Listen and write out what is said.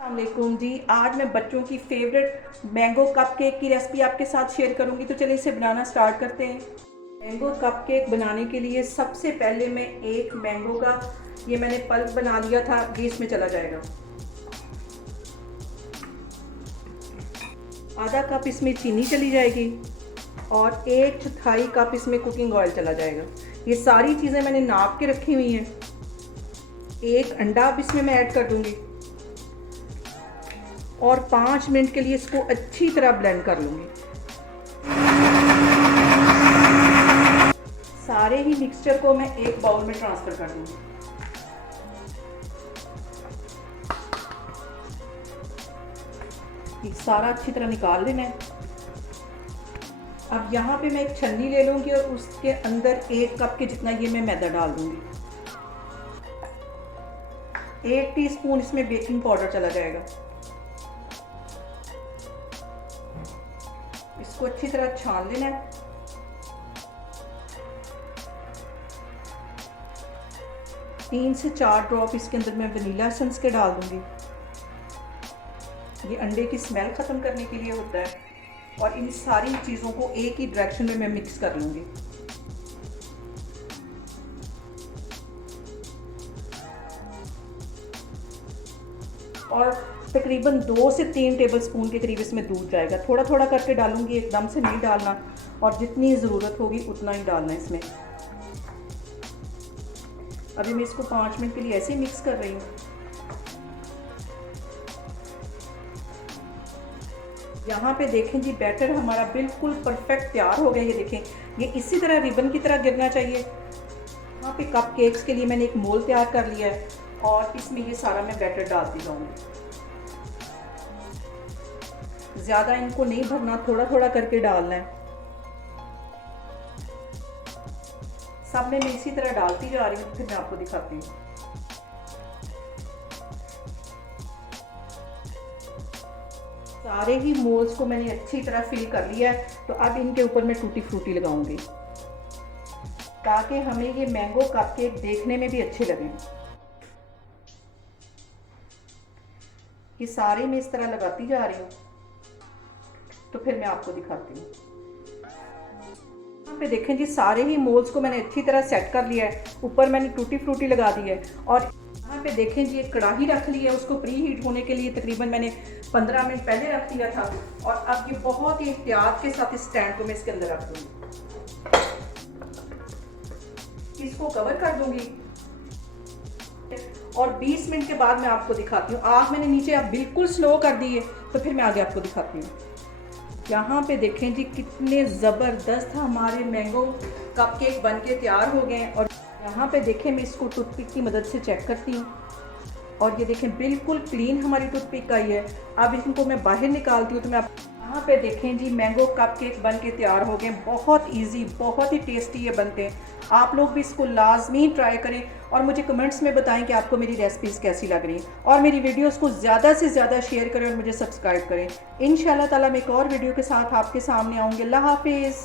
अस्सलामुअलैकुम जी। आज मैं बच्चों की फेवरेट मैंगो कप केक की रेसिपी आपके साथ शेयर करूंगी। तो चलिए इसे बनाना स्टार्ट करते हैं। मैंगो कप केक बनाने के लिए सबसे पहले मैं एक मैंगो का ये मैंने पल्प बना लिया था, ये इसमें चला जाएगा। आधा कप इसमें चीनी चली जाएगी और 1/4 कप इसमें कुकिंग ऑयल चला जाएगा। ये सारी चीज़ें मैंने नाप के रखी हुई हैं। एक अंडा अब इसमें मैं ऐड कर दूंगी और 5 मिनट के लिए इसको अच्छी तरह ब्लेंड कर लूँगी। सारे ही मिक्सचर को मैं एक बाउल में ट्रांसफ़र कर दूँगी। ये सारा अच्छी तरह निकाल लेना है। अब यहाँ पे मैं एक छन्नी ले लूँगी और उसके अंदर 1 कप के जितना ये मैं मैदा डाल दूँगी। 1 टीस्पून इसमें बेकिंग पाउडर चला जाएगा। इसको अच्छी तरह छान लेना है। तीन से 4 ड्रॉप इसके अंदर मैं वनीला एसेंस के डाल दूंगी। ये अंडे की स्मेल ख़त्म करने के लिए होता है। और इन सारी चीज़ों को एक ही डायरेक्शन में मैं मिक्स कर लूँगी। और तकरीबन 2 से 3 टेबलस्पून के करीब इसमें दूध जाएगा। थोड़ा थोड़ा करके डालूंगी, एकदम से नहीं डालना, और जितनी ज़रूरत होगी उतना ही डालना है इसमें। अभी मैं इसको 5 मिनट के लिए ऐसे ही मिक्स कर रही हूँ। यहाँ पे देखें जी, बैटर हमारा बिल्कुल परफेक्ट तैयार हो गया। ये देखें, ये इसी तरह रिबन की तरह गिरना चाहिए। यहाँ पे कप केक्स के लिए मैंने एक मोल तैयार कर लिया है और इसमें ये सारा मैं बैटर डालती जाऊँगी। ज़्यादा इनको नहीं भरना, थोड़ा थोड़ा करके डालना है। सब में मैं इसी तरह डालती जा रही हूँ, फिर मैं आपको दिखाती हूँ। सारे ही मोल्स को मैंने अच्छी तरह फिल कर लिया है। तो अब इनके ऊपर मैं टूटी फ्रूटी लगाऊंगी ताकि हमें ये मैंगो कप केक देखने में भी अच्छे लगें। ये सारे मैं इस तरह लगाती जा रही हूँ, तो फिर मैं आपको दिखाती हूँ। यहाँ पे देखें जी, सारे ही मोल्स को मैंने अच्छी तरह सेट कर लिया है। ऊपर मैंने टूटी फ्रूटी लगा दी है। और यहाँ पे देखें जी, एक कढ़ाई रख ली है। उसको प्री हीट होने के लिए तकरीबन मैंने 15 मिनट पहले रख दिया था। और अब ये बहुत ही एहतियात के साथ इस स्टैंड को मैं इसके अंदर रख दूँगी। इसको कवर कर दूँगी और 20 मिनट के बाद मैं आपको दिखाती हूँ। आग मैंने नीचे अब बिल्कुल स्लो कर दी है, तो फिर मैं आगे आपको दिखाती हूँ। यहाँ पे देखें जी, कितने ज़बरदस्त हमारे मैंगो कप केक बन के तैयार हो गए हैं। और यहाँ पे देखें, मैं इसको टूथपिक की मदद से चेक करती हूँ और ये देखें बिल्कुल क्लीन हमारी टूथपिक आई है। अब इनको मैं बाहर निकालती हूँ। तो मैं यहाँ पे देखें जी, मैंगो कप केक बन के तैयार हो गए। बहुत इजी, बहुत ही टेस्टी ये बनते हैं। आप लोग भी इसको लाजमी ट्राई करें और मुझे कमेंट्स में बताएं कि आपको मेरी रेसिपीज़ कैसी लग रही हैं। और मेरी वीडियोस को ज़्यादा से ज़्यादा शेयर करें और मुझे सब्सक्राइब करें। इंशाल्लाह ताला मैं एक और वीडियो के साथ आपके सामने आऊँगी। अल्लाह हाफिज़।